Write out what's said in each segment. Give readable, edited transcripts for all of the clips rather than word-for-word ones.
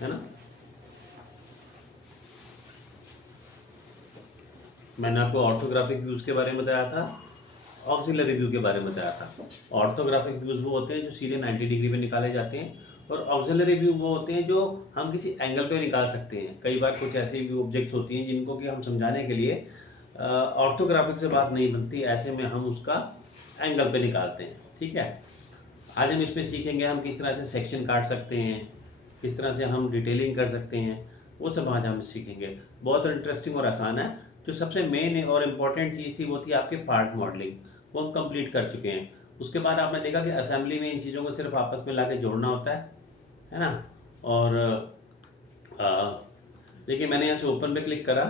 है ना। मैंने आपको ऑर्थोग्राफिक व्यूज़ के बारे में बताया था, ऑक्सिलरी व्यू के बारे में बताया था। ऑर्थोग्राफिक व्यूज़ वो होते हैं जो सीधे 90 डिग्री पे निकाले जाते हैं, और ऑक्सिलरी व्यू वो होते हैं जो हम किसी एंगल पे निकाल सकते हैं। कई बार कुछ ऐसी व्यू ऑब्जेक्ट्स होती हैं जिनको कि हम समझाने के लिए ऑर्थोग्राफिक से बात नहीं बनती, ऐसे में हम उसका एंगल पे निकालते हैं। ठीक है, आज हम इसमें सीखेंगे हम किस तरह से सेक्शन काट सकते हैं, किस तरह से हम डिटेलिंग कर सकते हैं, वो सब आज हम सीखेंगे। बहुत इंटरेस्टिंग और आसान है। जो सबसे मेन और इम्पॉर्टेंट चीज़ थी वो थी आपके पार्ट मॉडलिंग, वो हम कंप्लीट कर चुके हैं। उसके बाद आपने देखा कि असेंबली में इन चीज़ों को सिर्फ आपस में ला के जोड़ना होता है ना। और देखिए मैंने यहाँ से ओपन पे क्लिक करा।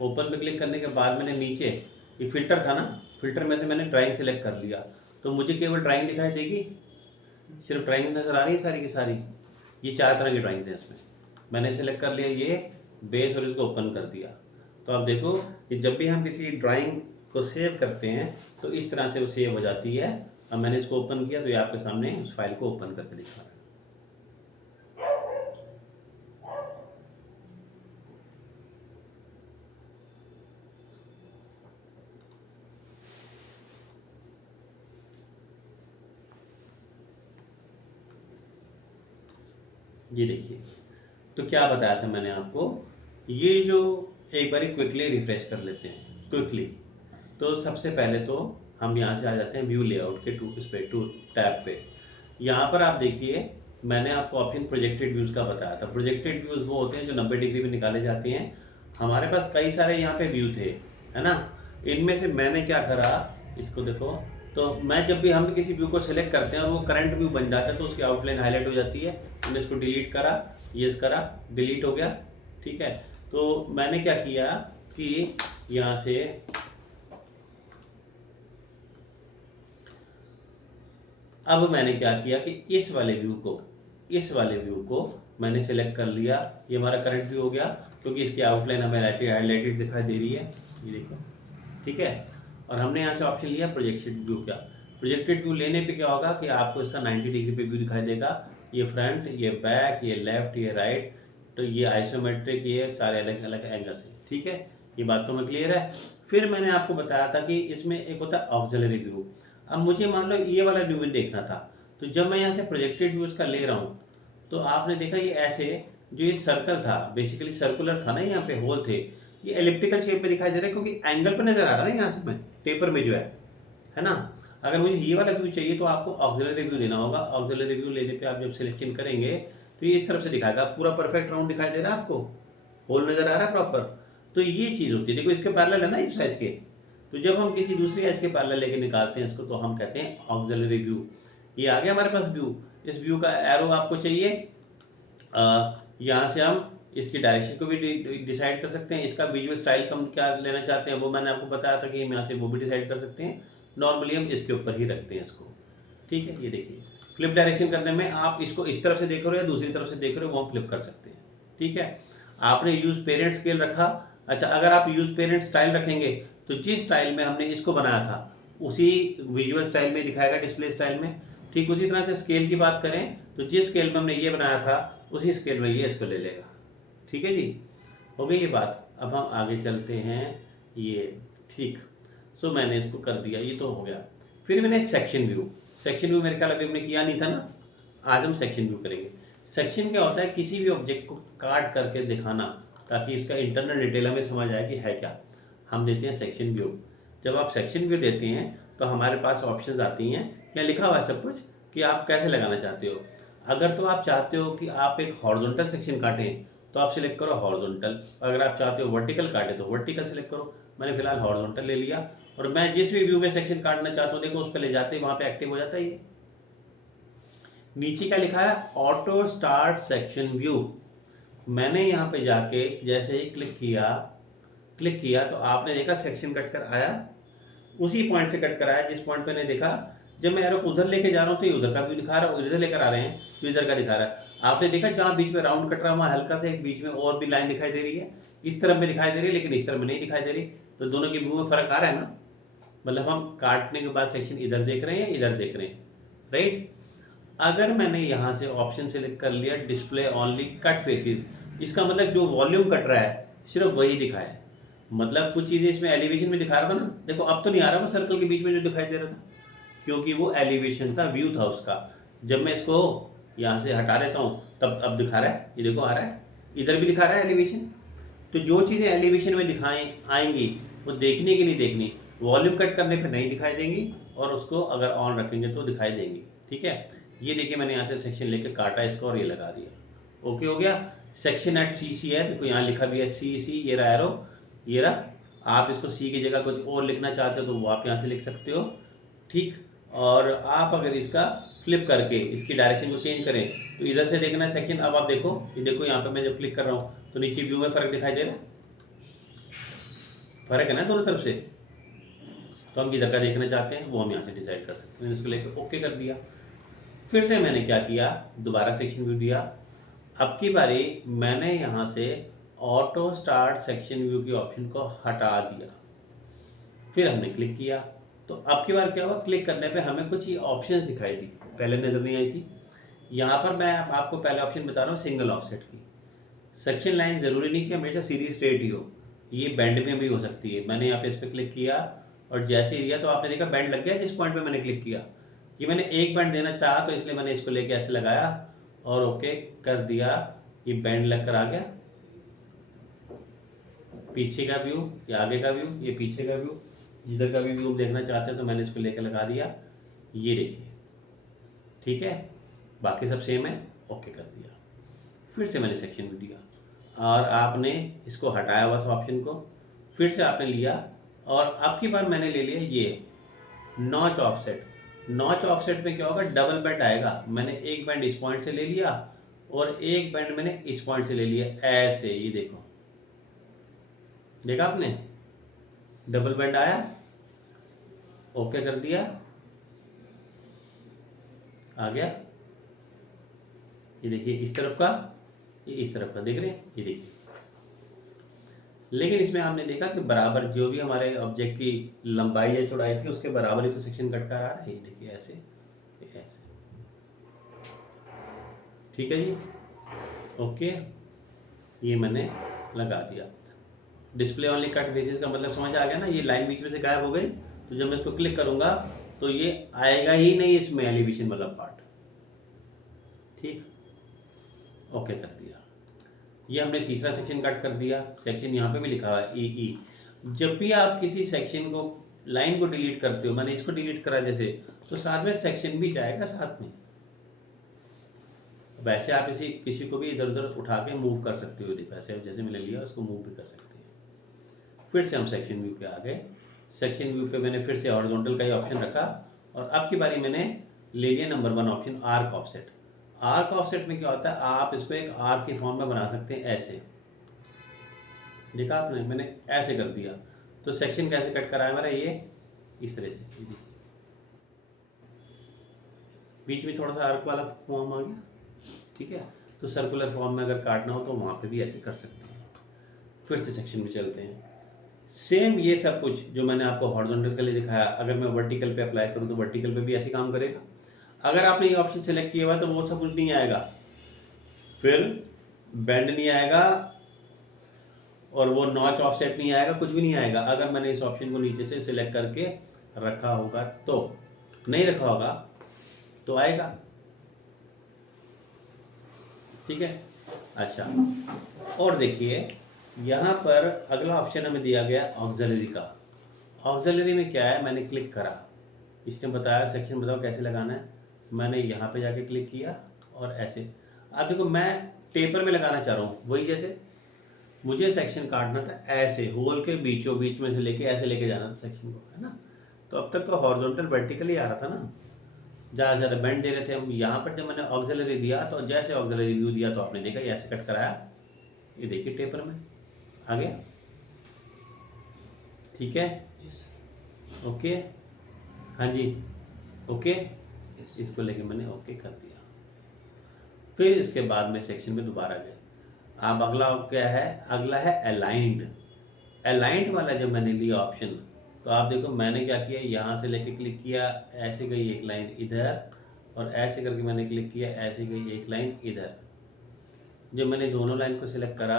ओपन पे क्लिक करने के बाद मैंने नीचे ये फिल्टर था ना, फिल्टर में से मैंने ड्राइंग सेलेक्ट कर लिया, तो मुझे केवल ड्राइंग दिखाई देगी, सिर्फ ड्राइंग नज़र आ रही है सारी की सारी। ये 4 तरह की ड्राइंग्स हैं इसमें। मैंने सेलेक्ट कर लिया ये बेस और इसको ओपन कर दिया। तो आप देखो कि जब भी हम किसी ड्राइंग को सेव करते हैं तो इस तरह से वो सेव हो जाती है। अब मैंने इसको ओपन किया तो ये आपके सामने उस फाइल को ओपन करके दिखा रहा है। ये देखिए, तो क्या बताया था मैंने आपको, ये जो एक बार क्विकली रिफ्रेश कर लेते हैं क्विकली। तो सबसे पहले तो हम यहाँ से आ जाते हैं व्यू लेआउट के इस पे टू टैब पे। यहाँ पर आप देखिए मैंने आपको ऑप्शन प्रोजेक्टेड व्यूज़ का बताया था। प्रोजेक्टेड व्यूज़ वो होते हैं जो 90 डिग्री पे निकाले जाते हैं। हमारे पास कई सारे यहाँ पे व्यू थे, है ना। इनमें से मैंने क्या करा, इसको देखो, तो मैं जब भी हम किसी व्यू को सेलेक्ट करते हैं और वो करंट व्यू बन जाता है तो उसकी आउटलाइन हाईलाइट हो जाती है। मैंने इसको डिलीट करा, ये करा, डिलीट हो गया। ठीक है, तो मैंने क्या किया कि यहाँ से अब मैंने क्या किया कि इस वाले व्यू को मैंने सेलेक्ट कर लिया। ये हमारा करंट व्यू हो गया क्योंकि इसकी आउटलाइन हमें हाईलाइटेड दिखाई दे रही है, ये देखो। ठीक है, और हमने यहाँ से ऑप्शन लिया प्रोजेक्टेड व्यू का। प्रोजेक्टेड व्यू लेने पे क्या होगा कि आपको इसका 90 डिग्री पे व्यू दिखाई देगा। ये फ्रंट, ये बैक, ये लेफ्ट, ये राइट, तो ये आइसोमेट्रिक, ये सारे अलग अलग एंगल से। ठीक है, ये बात तो मैं क्लियर है। फिर मैंने आपको बताया था कि इसमें एक होता है ऑक्सिलरी व्यू। अब मुझे मान लो ये वाला व्यू देखना था, तो जब मैं यहाँ से प्रोजेक्टेड व्यूज का ले रहा हूँ तो आपने देखा ये ऐसे, जो ये सर्कल था बेसिकली सर्कुलर था ना, यहाँ पे होल थे, ये एलिप्टिकल शेप में दिखाई दे रहा है क्योंकि एंगल पे नजर आ रहा है ना यहाँ से मैं पेपर में जो है ना। अगर मुझे ये वाला व्यू चाहिए तो आपको ऑक्सिलरी व्यू देना होगा। ऑक्सिलरी व्यू लेने पे आप जब सिलेक्शन करेंगे तो ये इस तरफ से दिखाएगा, पूरा परफेक्ट राउंड दिखाई दे रहा है आपको, होल नजर आ रहा है प्रॉपर। तो ये चीज़ होती है, देखो इसके पैरेलल है ना इस एज के, तो जब हम किसी दूसरी एज के पैरेलल लेके निकालते हैं इसको तो हम कहते हैं ऑक्सिलरी व्यू। ये आ गया हमारे पास व्यू। इस व्यू का एरो आपको चाहिए, यहाँ से हम इसकी डायरेक्शन को भी डिसाइड कर सकते हैं। इसका विजुअल स्टाइल हम क्या लेना चाहते हैं वो मैंने आपको बताया था कि हम यहाँ से वो भी डिसाइड कर सकते हैं। नॉर्मली हम इसके ऊपर ही रखते हैं इसको। ठीक है, ये देखिए फ्लिप डायरेक्शन करने में आप इसको इस तरफ से देख रहे हो या दूसरी तरफ से देख रहे हो वो हम फ्लिप कर सकते हैं। ठीक है, आपने यूज पेरेंट स्केल रखा। अच्छा, अगर आप यूज पेरेंट स्टाइल रखेंगे तो जिस स्टाइल में हमने इसको बनाया था उसी विजुअल स्टाइल में दिखाएगा, डिस्प्ले स्टाइल में। ठीक उसी तरह से स्केल की बात करें तो जिस स्केल में हमने ये बनाया था उसी स्केल में ये इसको ले लेगा। ठीक है जी, हो गई ये बात। अब हम आगे चलते हैं। ये ठीक, सो मैंने इसको कर दिया, ये तो हो गया। फिर मैंने सेक्शन व्यू, सेक्शन व्यू मेरे ख्याल अभी हमने किया नहीं था ना, आज हम सेक्शन व्यू करेंगे। सेक्शन क्या होता है, किसी भी ऑब्जेक्ट को काट करके दिखाना ताकि इसका इंटरनल डिटेल हमें समझ आए कि है क्या, हम देते हैं सेक्शन व्यू। जब आप सेक्शन व्यू देते हैं तो हमारे पास ऑप्शंस आती हैं, या लिखा हुआ है सब कुछ कि आप कैसे लगाना चाहते हो। अगर तो आप चाहते हो कि आप एक हॉरिजॉन्टल सेक्शन काटें तो आप सिलेक्ट करो हॉरिजॉन्टल, अगर आप चाहते हो वर्टिकल काटे तो वर्टिकल सिलेक्ट करो। मैंने फिलहाल हॉरिजॉन्टल ले लिया, और मैं जिस भी व्यू में सेक्शन काटना चाहता हूँ देखो उस पर ले जाते ही वहाँ पे एक्टिव हो जाता है। ये नीचे क्या लिखा है, ऑटो स्टार्ट सेक्शन व्यू। मैंने यहाँ पे जाके जैसे ही क्लिक किया तो आपने देखा सेक्शन कट कर आया, उसी पॉइंट से कट कर आया जिस पॉइंट पे ने देखा। जब मैं एरो को उधर लेके जा रहा हूँ तो ये उधर का व्यू दिखा रहा है, इधर लेकर आ रहे हैं तो इधर का दिखा रहा है। आपने देखा जहाँ बीच में राउंड कट रहा है वहाँ हल्का से एक बीच में और भी लाइन दिखाई दे रही है, इस तरफ में दिखाई दे रही है लेकिन इस तरफ में नहीं दिखाई दे रही। तो दोनों के व्यू में फर्क आ रहा है ना, मतलब हम काटने के बाद सेक्शन इधर देख रहे हैं या इधर देख रहे हैं, राइट। अगर मैंने यहाँ से ऑप्शन सेलेक्ट कर लिया डिस्प्ले ओनली कट फेसेस, इसका मतलब जो वॉल्यूम कट रहा है सिर्फ वही दिखाए। मतलब कुछ चीज़ें इसमें एलिवेशन में दिखा रहा था ना, देखो अब तो नहीं आ रहा वो सर्कल के बीच में जो दिखाई दे रहा था, क्योंकि वो एलिवेशन का व्यू था उसका। जब मैं इसको यहाँ से हटा देता हूँ तब अब दिखा रहा है, ये देखो आ रहा है, इधर भी दिखा रहा है एलिवेशन। तो जो चीज़ें एलिवेशन में दिखाएं आएंगी वो देखने की नहीं देखनी, वॉल्यूम कट करने पर नहीं दिखाई देंगी, और उसको अगर ऑन रखेंगे तो दिखाई देंगी। ठीक है, ये देखिए मैंने यहाँ से सेक्शन लेके काटा इसको और ये लगा दिया, ओके हो गया। सेक्शन एट सी सी है, देखो यहाँ लिखा भी है सी सी, ये रहा एरो, ये रहा। आप इसको सी की जगह कुछ और लिखना चाहते हो तो वो आप यहाँ से लिख सकते हो। ठीक, और आप अगर इसका फ्लिप करके इसकी डायरेक्शन को चेंज करें तो इधर से देखना है सेक्शन। अब आप देखो, ये देखो यहाँ पे मैं जब क्लिक कर रहा हूँ तो नीचे व्यू में फ़र्क दिखाई दे रहा है, फ़र्क है ना दोनों तरफ से। तो हम किधर का देखना चाहते हैं वो हम यहाँ से डिसाइड कर सकते हैं। इसको लेकर ओके कर दिया। फिर से मैंने क्या किया, दोबारा सेक्शन व्यू दिया। अब की बारी मैंने यहाँ से ऑटो स्टार्ट सेक्शन व्यू के ऑप्शन को हटा दिया, फिर हमने क्लिक किया। तो अब की बार क्या हुआ, क्लिक करने पे हमें कुछ ये ऑप्शंस दिखाई दी, पहले नज़र नहीं आई थी। यहाँ पर मैं आपको पहले ऑप्शन बता रहा हूँ सिंगल ऑफसेट की। सेक्शन लाइन ज़रूरी नहीं कि हमेशा सीधी स्ट्रेट ही हो, ये बैंड में भी हो सकती है। मैंने यहाँ पे इस पर क्लिक किया और जैसे ही दिया तो आपने देखा बैंड लग गया जिस पॉइंट पे मैंने क्लिक किया। ये मैंने एक बैंड देना चाहा तो इसलिए मैंने इसको लेके ऐसे लगाया और ओके कर दिया, ये बैंड लग कर आ गया। पीछे का व्यू, ये आगे का व्यू, ये पीछे का व्यू, जिधर का भी व्यू देखना चाहते हैं तो मैंने इसको लेकर लगा दिया, ये देखिए। ठीक है, बाकी सब सेम है, ओके कर दिया। फिर से मैंने सेक्शन व्यू दिया और आपने इसको हटाया हुआ था ऑप्शन को, फिर से आपने लिया और अब की बार मैंने ले लिया ये नॉच ऑफसेट। नॉच ऑफसेट में क्या होगा, डबल बैंड आएगा। मैंने एक बैंड इस पॉइंट से ले लिया और एक बैंड मैंने इस पॉइंट से ले लिया, ऐसे। ये देखो, देखा आपने, डबल बैंड आया, ओके कर दिया, आ गया। ये देखिए इस तरफ का, ये इस तरफ का, देख रहे हैं, ये देखिए। लेकिन इसमें आपने देखा कि बराबर जो भी हमारे ऑब्जेक्ट की लंबाई या चौड़ाई थी उसके बराबर ही तो सेक्शन कट कर आ रहा है। ये देखिए ऐसे, ऐसे। ठीक है जी, ओके, ये मैंने लगा दिया। डिस्प्ले ओनली कट फेसेस का मतलब समझ आ गया ना, ये लाइन बीच में से गायब हो गई। तो जब मैं इसको क्लिक करूंगा तो ये आएगा ही नहीं इसमें एलिवेशन वाला पार्ट। ठीक, ओके कर दिया। ये हमने तीसरा सेक्शन कट कर दिया। सेक्शन यहाँ पे भी लिखा हुआ है ई। जब भी आप किसी सेक्शन को, लाइन को डिलीट करते हो, मैंने इसको डिलीट करा जैसे, तो साथ में सेक्शन भी जाएगा साथ में। वैसे आप किसी को भी इधर उधर उठा के मूव कर सकते हो, वैसे जैसे मैंने लिया उसको मूव भी कर सकते हैं। फिर से हम सेक्शन व्यू पे आ गए। सेक्शन व्यू पे मैंने फिर से हॉरिजॉन्टल का ही ऑप्शन रखा और अब की बारी मैंने ले लिया number 1 option, arc offset. Arc offset में क्या होता है, आप इसको एक आर्क के फॉर्म में बना सकते हैं, ऐसे। देखा आपने, मैंने ऐसे कर दिया तो सेक्शन कैसे कट कराया मेरा, ये इस तरह से, बीच में थोड़ा सा आर्क वाला फॉर्म आ गया। ठीक है, तो सर्कुलर फॉर्म में अगर काटना हो तो वहाँ पे भी ऐसे कर सकते हैं। फिर से सेक्शन में चलते हैं। सेम ये सब कुछ जो मैंने आपको हॉरिजॉन्टल के लिए दिखाया, अगर मैं वर्टिकल पे अप्लाई करूँ तो वर्टिकल पे भी ऐसे काम करेगा। अगर आपने ये ऑप्शन सेलेक्ट किया हुआ तो वो सब कुछ नहीं आएगा, फिर बेंड नहीं आएगा और वो नॉच ऑफसेट नहीं आएगा, कुछ भी नहीं आएगा। अगर मैंने इस ऑप्शन को नीचे से सिलेक्ट करके रखा होगा तो, नहीं रखा होगा तो आएगा। ठीक है, अच्छा, और देखिए यहाँ पर अगला ऑप्शन हमें दिया गया ऑक्सिलरी का। ऑक्सिलरी में क्या है, मैंने क्लिक करा, इसने बताया सेक्शन बताओ कैसे लगाना है। मैंने यहाँ पे जाके क्लिक किया और ऐसे। अब देखो मैं टेपर में लगाना चाह रहा हूँ, वही जैसे मुझे सेक्शन काटना था ऐसे, होल के बीचों बीच में से लेके ऐसे लेके जाना था सेक्शन को, है ना। तो अब तक तो हॉरिजॉन्टल वर्टिकली आ रहा था ना, ज़्यादा से ज़्यादा बेंड दे रहे थे हम। यहाँ पर जब मैंने ऑक्सिलरी दिया तो जैसे ऑक्सिलरी व्यू दिया तो आपने देखा ये ऐसे कट कराया, ये देखिए टेपर में आ गया। ठीक है, ओके, हाँ जी, ओके, इसको लेके मैंने ओके कर दिया। फिर इसके बाद में सेक्शन में दोबारा गए। अब अगला क्या है, अगला है अलाइंड। अलाइंड वाला जब मैंने लिया ऑप्शन तो आप देखो मैंने क्या किया, यहाँ से लेके क्लिक किया, ऐसे गई एक लाइन इधर और ऐसे करके मैंने क्लिक किया, ऐसे गई एक लाइन इधर। जब मैंने दोनों लाइन को सिलेक्ट करा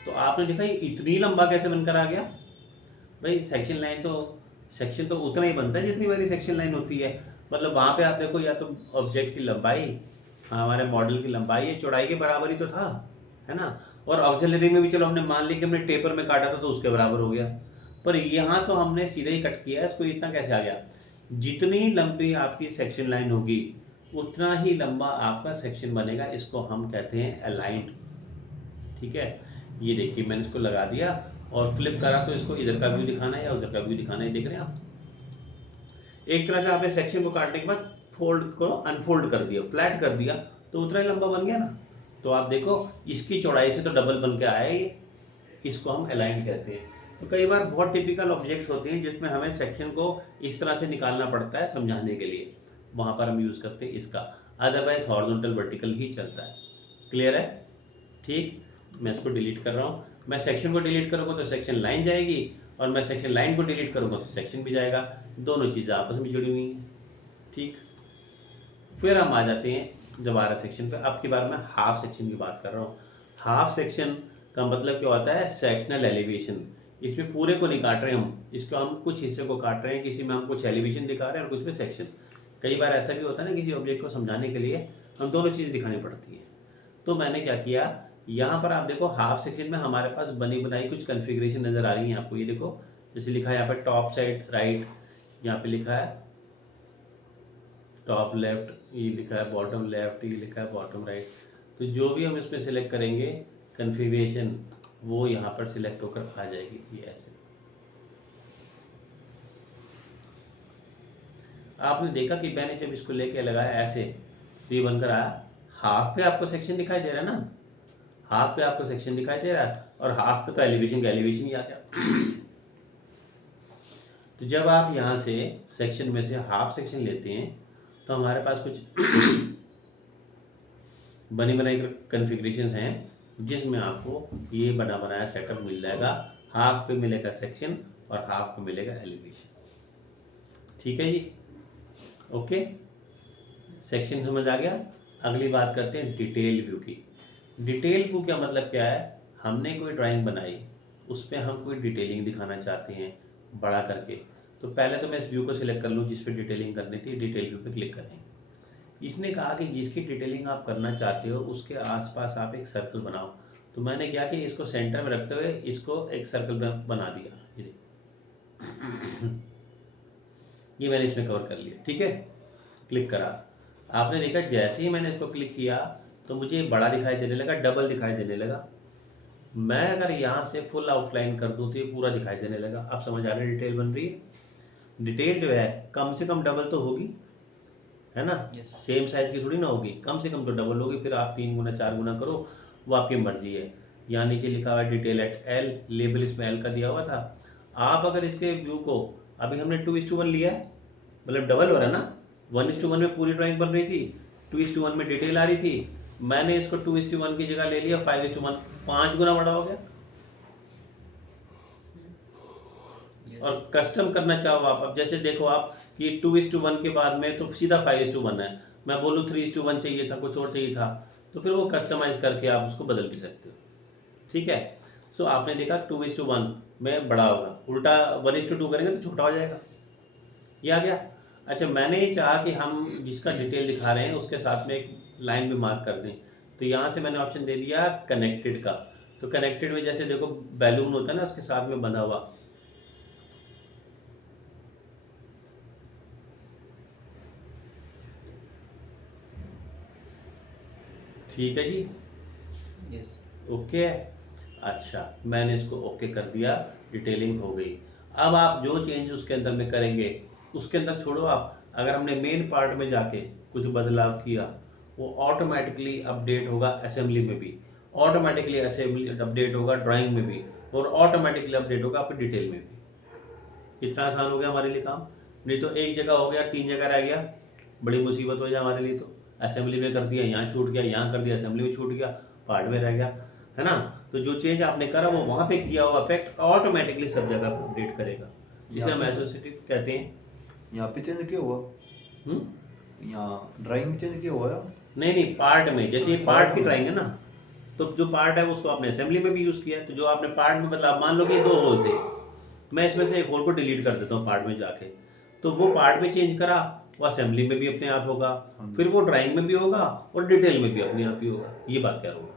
तो आपने देखा ये इतनी लंबा कैसे बनकर आ गया। भाई सेक्शन तो उतना ही बनता है जितनी बड़ी सेक्शन लाइन होती है। मतलब वहाँ पे आप देखो, या तो ऑब्जेक्ट की लंबाई, हमारे मॉडल की लंबाई या चौड़ाई के बराबर ही तो था, है ना। और ऑक्सिलरी में भी चलो हमने मान लिया कि हमने टेपर में काटा था तो उसके बराबर हो गया, पर यहाँ तो हमने सीधे ही कट किया है इसको, इतना कैसे आ गया। जितनी लंबी आपकी सेक्शन लाइन होगी उतना ही लंबा आपका सेक्शन बनेगा, इसको हम कहते हैं अलाइंड। ठीक है, ये देखिए मैंने इसको लगा दिया और फ्लिप करा तो इसको इधर का व्यू दिखाना है या उधर का व्यू दिखाना है, देख रहे हैं आप। एक तरह से आपने सेक्शन को काटने के बाद फोल्ड को अनफोल्ड कर दिया, फ्लैट कर दिया, तो उतना ही लंबा बन गया ना। तो आप देखो इसकी चौड़ाई से तो डबल बन के आया ये, इसको हम अलाइंड कहते हैं। तो कई बार बहुत टिपिकल ऑब्जेक्ट्स होते हैं जिसमें हमें सेक्शन को इस तरह से निकालना पड़ता है समझाने के लिए, वहाँ पर हम यूज़ करते हैं इसका, अदरवाइज हॉरिजॉन्टल वर्टिकल ही चलता है। क्लियर है? ठीक, मैं इसको डिलीट कर रहा हूँ। मैं सेक्शन को डिलीट करूँगा तो सेक्शन लाइन जाएगी, और मैं सेक्शन लाइन को डिलीट करूँगा तो सेक्शन भी जाएगा, दोनों चीज़ें आपस में जुड़ी हुई हैं। ठीक, फिर हम आ जाते हैं दोबारा सेक्शन पे। अब की बार मैं हाफ सेक्शन की बात कर रहा हूँ। हाफ सेक्शन का मतलब क्या होता है? Sectional elevation. इसमें पूरे को नहीं काट रहे हम, इसको हम कुछ हिस्से को काट रहे हैं, किसी में हम कुछ एलिवेशन दिखा रहे हैं और कुछ में सेक्शन। कई बार ऐसा भी होता है ना, किसी ऑब्जेक्ट को समझाने के लिए हम दोनों चीज़ दिखानी पड़ती है। तो मैंने क्या किया, यहाँ पर आप देखो हाफ सेक्शन में हमारे पास बनी बनाई कुछ कन्फिग्रेशन नज़र आ रही है आपको। ये देखो जैसे लिखा है यहाँ पे टॉप साइड राइट, यहाँ पे लिखा है टॉप लेफ्ट, ये लिखा है बॉटम लेफ्ट, ये लिखा है बॉटम राइट। तो जो भी हम इसमें सिलेक्ट करेंगे कन्फिग्रेशन, वो यहाँ पर सिलेक्ट होकर आ जाएगी। ये ऐसे आपने देखा कि मैंने जब इसको लेके लगाया ऐसे तो ये बनकर आया। हाफ पे आपको सेक्शन दिखाई दे रहा है ना, हाफ पे आपको सेक्शन दिखाई दे रहा है, और हाफ पे तो एलिवेशन का एलिवेशन ही आ गया। तो जब आप यहाँ से सेक्शन में से हाफ सेक्शन लेते हैं तो हमारे पास कुछ बनी बनाई कन्फिग्रेशंस हैं जिसमें आपको ये बना बनाया सेटअप मिल जाएगा। हाफ पे मिलेगा सेक्शन और हाफ पे मिलेगा एलिवेशन। ठीक है जी, ओके, सेक्शन समझ आ गया। अगली बात करते हैं डिटेल व्यू की। डिटेल व्यू का मतलब क्या है? हमने कोई ड्राइंग बनाई, उस पर हम कोई डिटेलिंग दिखाना चाहते हैं बड़ा करके, तो पहले तो मैं इस व्यू को सिलेक्ट कर लूँ जिस पे डिटेलिंग करनी थी, डिटेल व्यू पे क्लिक करें। इसने कहा कि जिसकी डिटेलिंग आप करना चाहते हो उसके आसपास आप एक सर्कल बनाओ। तो मैंने क्या कि इसको सेंटर में रखते हुए इसको एक सर्कल बना दिया, ये मैंने इसमें कवर कर लिया। ठीक है, क्लिक करा, आपने देखा जैसे ही मैंने इसको क्लिक किया तो मुझे बड़ा दिखाई देने लगा, डबल दिखाई देने लगा। मैं अगर यहाँ से फुल आउटलाइन कर दूँ तो ये पूरा दिखाई देने लगा। आप समझ आ रहे हैं डिटेल बन रही है। डिटेल जो है कम से कम डबल तो होगी, है ना। सेम साइज की थोड़ी ना होगी, कम से कम तो डबल होगी। फिर आप 3 गुना 4 गुना करो, वो आपकी मर्जी है। यहाँ नीचे लिखा हुआ है डिटेल एट एल, लेबल इसमें एल का दिया हुआ था। आप अगर इसके व्यू को, अभी हमने 2:1 लिया है, मतलब डबल हो रहा है ना। 1:1 में पूरी ड्राइंग बन रही थी, 2:1 में डिटेल आ रही थी। मैंने इसको 2:1 की जगह ले लिया 5:1, 5 गुना बड़ा हो गया। और कस्टम करना चाहो आप, अब जैसे देखो आप कि 2:1 के बाद में तो सीधा 5:1 है, मैं बोलूँ 3:1 चाहिए था, कुछ और चाहिए था, तो फिर वो कस्टमाइज करके आप उसको बदल भी सकते हो। ठीक है, सो आपने देखा 2:1 में बड़ा होगा, उल्टा 1:2 करेंगे तो छोटा हो जाएगा। ये आ गया। अच्छा, मैंने ये चाहा कि हम जिसका डिटेल दिखा रहे हैं उसके साथ में एक लाइन भी मार्क कर दें, तो यहाँ से मैंने ऑप्शन दे दिया कनेक्टेड का। तो कनेक्टेड में जैसे देखो बैलून होता है ना उसके साथ में बंधा हुआ, ठीक है जी, यस, ओके। अच्छा, मैंने इसको ओके कर दिया, डिटेलिंग हो गई। अब आप जो चेंज उसके अंदर में करेंगे, उसके अंदर छोड़ो आप, अगर हमने मेन पार्ट में जाके कुछ बदलाव किया वो ऑटोमेटिकली अपडेट होगा असेंबली में भी, ऑटोमेटिकली असेंबली अपडेट होगा ड्राइंग में भी, और ऑटोमेटिकली अपडेट होगा आपकी डिटेल में भी। कितना आसान हो गया हमारे लिए काम। नहीं तो एक जगह हो गया 3 जगह रह गया, बड़ी मुसीबत हो जाए हमारे लिए। तो असेंबली में कर दिया, यहाँ छूट गया, यहाँ कर दिया, असेंबली में छूट गया, पार्ट में रह गया, है ना। तो जो चेंज आपने करा वो वहाँ पे किया हुआ इफेक्ट ऑटोमेटिकली सब जगह पे अपडेट करेगा, जिसे हम एसोसिएटिव कहते हैं। यहाँ पे चेंज क्यों हुआ? यहाँ ड्राइंग चेंज किया हुआ है। नहीं, पार्ट में, जैसे ये पार्ट की ड्राइंग है ना, तो जो पार्ट है उसको आपने असेंबली में भी यूज़ किया है, तो जो आपने पार्ट में बदलाव, मान लो कि 2 होल थे, मैं इसमें से एक होल को डिलीट कर देता हूँ पार्ट में जाके, तो वो पार्ट में चेंज करा, वो असेंबली में भी अपने आप होगा, फिर वो ड्राइंग में भी होगा और डिटेल में भी अपने आप ही होगा। ये बात कह रहा हूँ,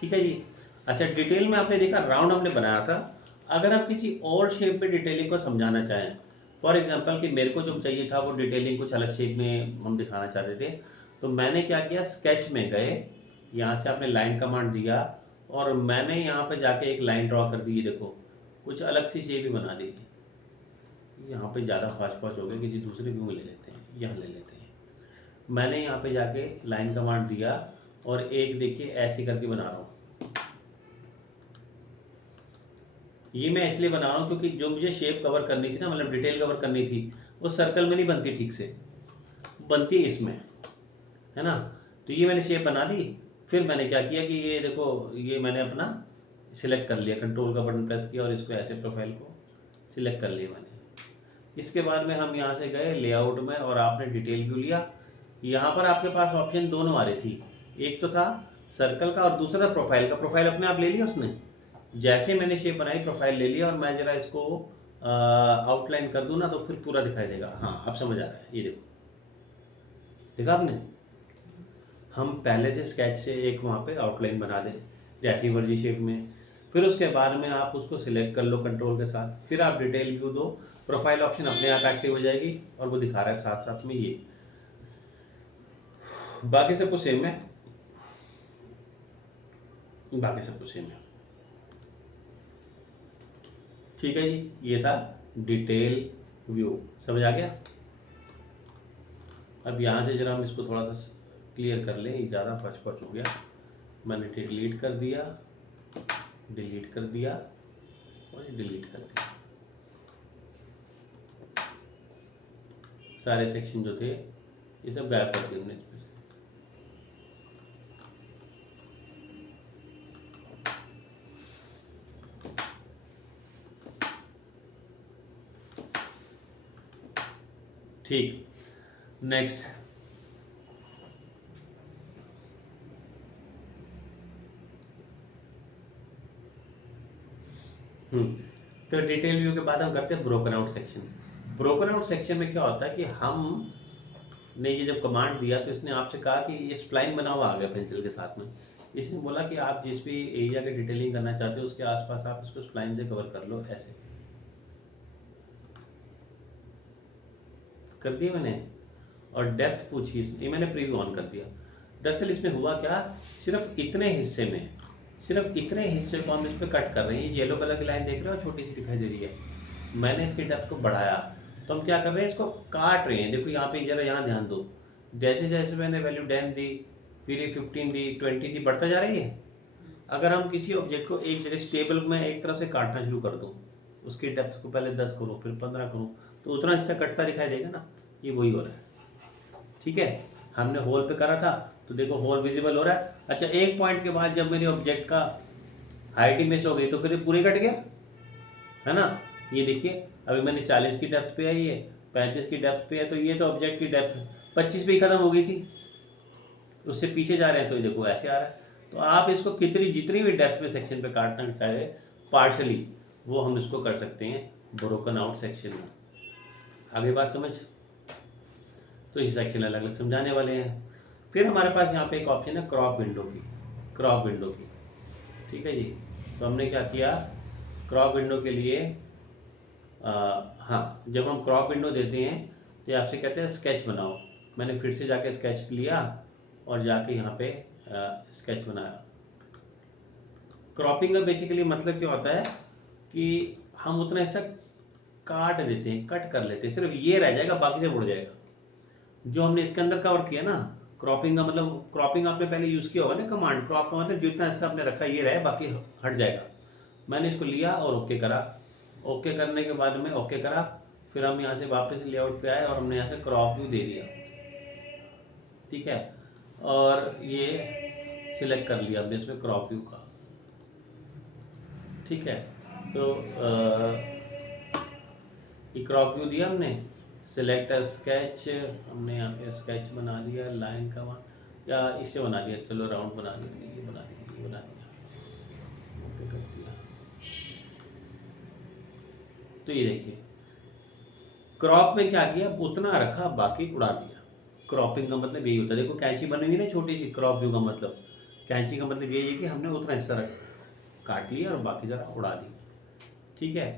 ठीक है जी। अच्छा, डिटेल में आपने देखा राउंड हमने बनाया था। अगर आप किसी और शेप में डिटेलिंग को समझाना चाहें, फॉर एग्जांपल कि मेरे को जो चाहिए था वो डिटेलिंग कुछ अलग शेप में हम दिखाना चाहते थे, तो मैंने क्या किया, स्केच में गए, यहाँ से आपने लाइन कमांड दिया और मैंने यहाँ पे जाके एक लाइन ड्रॉ कर दी। देखो कुछ अलग सी शेप ही बना दी। यहाँ पे ज़्यादा फास्ट फास्ट हो गया, किसी दूसरे व्यू में ले लेते हैं, यहाँ ले लेते हैं। मैंने यहाँ पे जाके लाइन कमांड दिया और एक देखिए ऐसे करके बना रहा हूँ। ये मैं इसलिए बना रहा हूँ क्योंकि जो मुझे शेप कवर करनी थी ना, मतलब डिटेल कवर करनी थी, वो सर्कल में नहीं बनती ठीक से, बनती है इसमें, है ना। तो ये मैंने शेप बना दी। फिर मैंने क्या किया कि ये देखो, ये मैंने अपना सिलेक्ट कर लिया, कंट्रोल का बटन प्रेस किया और इसको ऐसे प्रोफाइल को सिलेक्ट कर लिया मैंने। इसके बाद में हम यहाँ से गए लेआउट में और आपने डिटेल व्यू लिया। यहाँ पर आपके पास ऑप्शन दोनों आ रही थी, एक तो था सर्कल का और दूसरा प्रोफाइल का। प्रोफाइल अपने आप ले लिया उसने, जैसे मैंने शेप बनाई प्रोफाइल ले लिया। और मैं ज़रा इसको आउटलाइन कर दूँ ना तो फिर पूरा दिखाई देगा। हाँ, अब समझ आ रहा है, ये देखो, देखा आपने, हम पहले से स्केच से एक वहाँ पे आउटलाइन बना दें जैसी मर्जी शेप में, फिर उसके बाद में आप उसको सिलेक्ट कर लो कंट्रोल के साथ, फिर आप डिटेल व्यू दो, प्रोफाइल ऑप्शन अपने आप एक्टिव हो जाएगी और वो दिखा रहा है साथ साथ में ये। बाकी सब कुछ सेम है, बाकी सब कुछ सेम है, ठीक है जी। ये था डिटेल व्यू, समझ आ गया। अब यहाँ से जरा हम इसको थोड़ा सा क्लियर कर लें, ये ज़्यादा फच फच हो गया। मैंने डिलीट कर दिया, डिलीट कर दिया और डिलीट कर दिया, सारे सेक्शन जो थे ये सब गायब कर दिए हमने इसमें से। ठीक, नेक्स्ट। तो डिटेल व्यू के बाद हम करते हैं broken out section. Broken out section में क्या होता है कि हम ने ये जब कमांड दिया तो इसने आपसे कहा कि ये स्प्लाइन बना हुआ आ गया पेंसिल के साथ में। इसने बोला कि आप जिस भी एरिया की डिटेलिंग करना चाहते हो उसके आसपास आप इसको स्प्लाइन से कवर कर लो, ऐसे कर दिया मैंने। और डेप्थ पूछी, ये मैंने प्रीव्यू ऑन कर दिया। दरअसल इसमें हुआ क्या, सिर्फ इतने हिस्से में, सिर्फ इतने हिस्से को हम इस पर कट कर रहे हैं। ये येलो कलर की लाइन देख रहे हो, छोटी सी दिखाई दे रही है, मैंने इसकी डेप्थ को बढ़ाया। तो हम क्या कर रहे हैं, इसको काट रहे हैं। देखो यहाँ पे, जरा यहाँ ध्यान दो, जैसे जैसे मैंने वैल्यू 10 दी, फिर ये 15 दी, 20 दी, बढ़ता जा रही है। अगर हम किसी ऑब्जेक्ट को एक जगह स्टेबल में एक तरफ से काटना शुरू कर दूँ, उसकी डेप्थ को पहले 10 करूँ फिर 15 करूँ, तो उतना हिस्सा कटता दिखाई देगा ना। ये वही हो रहा है, ठीक है। हमने होल पे करा था तो देखो होल विजिबल हो रहा है। अच्छा, एक पॉइंट के बाद जब मेरी ऑब्जेक्ट का हाइट ही मिस हो गई तो फिर ये पूरे कट गया, है ना। ये देखिए, अभी मैंने 40 की डेप्थ पे है, ये 35 की डेप्थ पे है, तो ये तो ऑब्जेक्ट की डेप्थ 25 पे ही खत्म हो गई थी, उससे पीछे जा रहे हैं तो ये देखो ऐसे आ रहा है। तो आप इसको कितनी जितनी भी डेप्थ में सेक्शन पे काटना चाहे पार्शली, वो हम इसको कर सकते हैं ब्रोकन आउट सेक्शन में। आगे बात समझ। तो इस सेक्शन अलग अलग समझाने वाले हैं। फिर हमारे पास यहाँ पे एक ऑप्शन है क्रॉप विंडो की, क्रॉप विंडो की, ठीक है जी। तो हमने क्या किया, क्रॉप विंडो के लिए हाँ, जब हम क्रॉप विंडो देते हैं तो ये आपसे कहते हैं स्केच बनाओ। मैंने फिर से जाके स्केच लिया और जाके यहाँ पे स्केच बनाया। क्रॉपिंग का बेसिकली मतलब क्या होता है कि हम उतना हिस्सा काट देते हैं, कट कर लेते हैं, सिर्फ ये रह जाएगा, बाकी से उड़ जाएगा। जो हमने इसके अंदर कवर किया ना, क्रॉपिंग का मतलब, क्रॉपिंग आपने पहले यूज़ किया होगा ना कमांड, क्रॉप का मतलब जो इतना हिस्सा आपने रखा ये रहे, बाकी हट जाएगा। मैंने इसको लिया और ओके करा। ओके करने के बाद में ओके करा, फिर हम यहाँ से वापस लेआउट पे आए और हमने यहाँ से क्रॉप व्यू दे दिया, ठीक है। और ये सिलेक्ट कर लिया हमने इसमें क्रॉप व्यू का, ठीक है। तो ये क्रॉप व्यू दिया हमने। सेलेक्ट स्केच, हमने यहाँ पे स्केच बना दिया लाइन का वहाँ, या इससे बना दिया, चलो राउंड बना दिया, ये बना दिया, ये बना दिया, ओके कर दिया। तो ये देखिए क्रॉप में क्या किया, उतना रखा बाकी उड़ा दिया। क्रॉपिंग का मतलब यही होता है, देखो कैंची बनेगी ना छोटी सी, क्रॉप व्यू का मतलब, कैंची का मतलब यही है कि हमने उतना हिस्सा काट लिया और बाकी ज़रा उड़ा दी। ठीक है,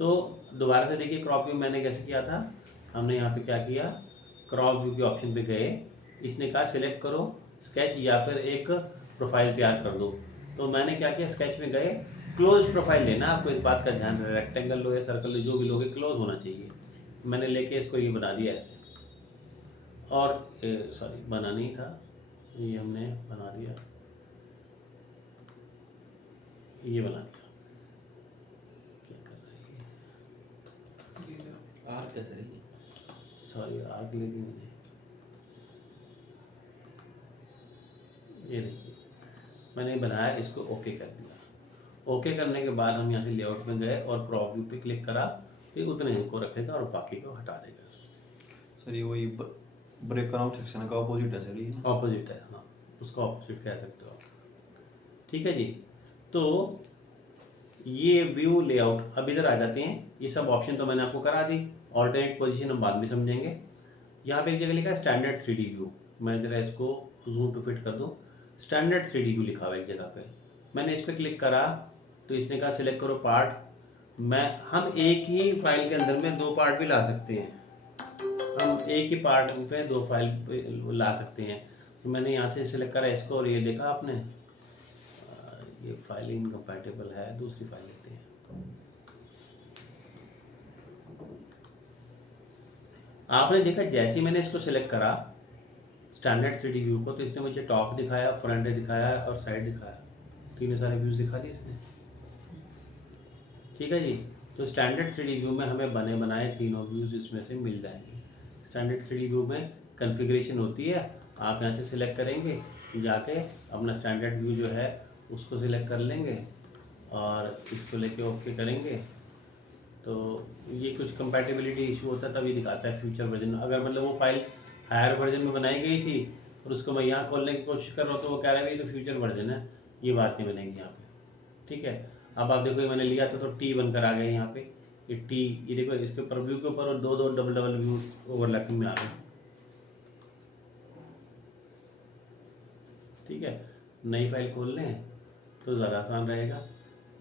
तो दोबारा से देखिए क्रॉप व्यू मैंने कैसे किया था, हमने यहाँ पे क्या किया, क्रॉप व्यू के ऑप्शन पे गए, इसने कहा सिलेक्ट करो स्केच या फिर एक प्रोफाइल तैयार कर दो। तो मैंने क्या किया, स्केच में गए, क्लोज प्रोफाइल लेना, आपको इस बात का ध्यान रहे, रेक्टेंगल लो या सर्कल लो, जो भी लोगे क्लोज होना चाहिए। मैंने लेके इसको ये बना दिया ऐसे, और सॉरी बना नहीं था, ये हमने बना दिया, ये बना दिया। क्या कर रही है, आर कैसे रही? सॉरी आर्क ले दी मैंने, ये देखिए मैंने बनाया, इसको ओके कर दिया। ओके करने के बाद हम यहाँ से लेआउट में गए और क्रॉप व्यू पे क्लिक करा, ये उतने ही को रखेगा और बाकी को हटा देगा। सर ये वही ब्रेक आउट सेक्शन का ऑपोजिट है सर ये? ऑपोजिट है, हाँ उसका ऑपोजिट कह सकते हो आप। ठीक है जी, तो ये व्यू लेआउट, अब इधर आ जाते हैं, ये सब ऑप्शन तो मैंने आपको करा दी, ऑल्टरनेट पोजीशन हम बाद में समझेंगे। यहाँ पे एक जगह लिखा है स्टैंडर्ड 3D व्यू, मैं ज़रा इसको जूम टू फिट कर दूँ, स्टैंडर्ड 3D व्यू लिखा हुआ है एक जगह पे, मैंने इस पर क्लिक करा तो इसने कहा सिलेक्ट करो पार्ट। हम एक ही फाइल के अंदर में 2 पार्ट भी ला सकते हैं, हम एक ही पार्ट पे 2 फाइल ला सकते हैं। तो मैंने यहाँ से सिलेक्ट करा इसको, और ये देखा आपने ये फाइल इनकम्पैटिबल है, दूसरी फाइल लेते हैं। आपने देखा जैसे ही मैंने इसको सिलेक्ट करा स्टैंडर्ड 3D व्यू को, तो इसने मुझे टॉप दिखाया, फ्रंट दिखाया और साइड दिखाया, तीनों सारे व्यूज़ दिखा दिए इसने। ठीक है जी, तो स्टैंडर्ड 3D व्यू में हमें बने बनाए तीनों व्यूज़ इसमें से मिल जाएंगे। स्टैंडर्ड 3D व्यू में कॉन्फ़िगरेशन होती है, आप यहाँ से सिलेक्ट करेंगे, जाके अपना स्टैंडर्ड व्यू जो है उसको सिलेक्ट कर लेंगे और इसको लेके ओके करेंगे। तो ये कुछ कंपैटिबिलिटी इशू होता है तभी दिखाता है फ्यूचर वर्जन, अगर मतलब वो फाइल हायर वर्जन में बनाई गई थी और उसको मैं यहाँ खोलने की कोशिश कर रहा हूँ तो वो कह रहा है भाई तो फ्यूचर वर्जन है, ये बात नहीं बनेगी यहाँ पे। ठीक है, अब आप देखो ये मैंने लिया था तो टी बनकर आ गया यहाँ पे, ये टी, ये देखो इसके ऊपर व्यू के ऊपर और 2 डबल डबल व्यू ओवरलैपिंग में आ गए। ठीक है, नई फाइल खोल लें तो ज़्यादा आसान रहेगा,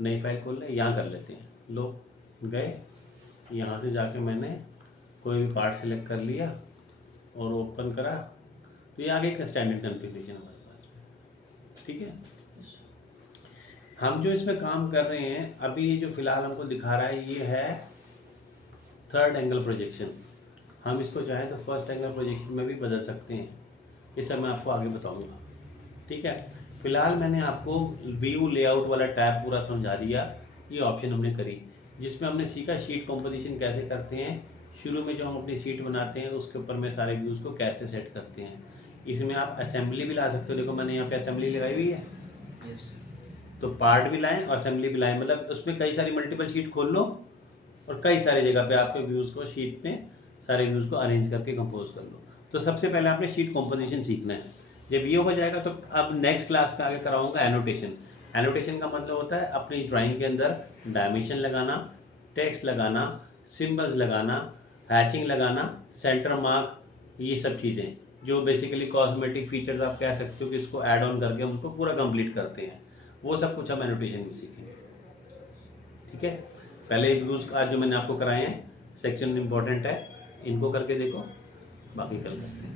नई फाइल खोल लें, यहाँ कर लेते हैं, लो गए, यहाँ से जाके मैंने कोई भी पार्ट सिलेक्ट कर लिया और ओपन करा, तो ये आगे का स्टैंडर्ड कॉन्फ़िगरेशन हमारे पास में। ठीक है, हम जो इसमें काम कर रहे हैं अभी, ये जो फिलहाल हमको दिखा रहा है ये है थर्ड एंगल प्रोजेक्शन, हम इसको चाहे तो फर्स्ट एंगल प्रोजेक्शन में भी बदल सकते हैं, ये सब मैं आपको आगे बताऊंगा। ठीक है, फिलहाल मैंने आपको व्यू लेआउट वाला टैब पूरा समझा दिया, ये ऑप्शन हमने करी, जिसमें हमने सीखा शीट कॉम्पोजिशन कैसे करते हैं, शुरू में जो हम अपनी शीट बनाते हैं उसके ऊपर में सारे व्यूज़ को कैसे सेट करते हैं। इसमें आप असेंबली भी ला सकते हो, देखो मैंने यहाँ पे असेंबली लगाई हुई है, तो पार्ट भी लाएं और असेंबली भी लाएं, मतलब उसमें कई सारी मल्टीपल शीट खोल लो और कई सारी जगह पे आपके व्यूज़ को शीट में सारे व्यूज़ को अरेंज करके कंपोज कर लो। तो सबसे पहले आपने शीट कॉम्पोजिशन सीखना है, जब ये हो जाएगा तो अब नेक्स्ट क्लास में आगे कराऊंगा एनोटेशन। एनोटेशन का मतलब होता है अपनी ड्राइंग के अंदर डायमेंशन लगाना, टेक्स्ट लगाना, सिम्बल्स लगाना, हैचिंग लगाना, सेंटर मार्क, ये सब चीज़ें जो बेसिकली कॉस्मेटिक फीचर्स आप कह सकते हो कि इसको ऐड ऑन करके हम उसको पूरा कंप्लीट करते हैं, वो सब कुछ हम एनोटेशन में सीखेंगे। ठीक है, पहले व्यूज़ आज जो मैंने आपको कराए हैं सेक्शन इंपॉर्टेंट है, इनको करके देखो, बाकी कल करते हैं।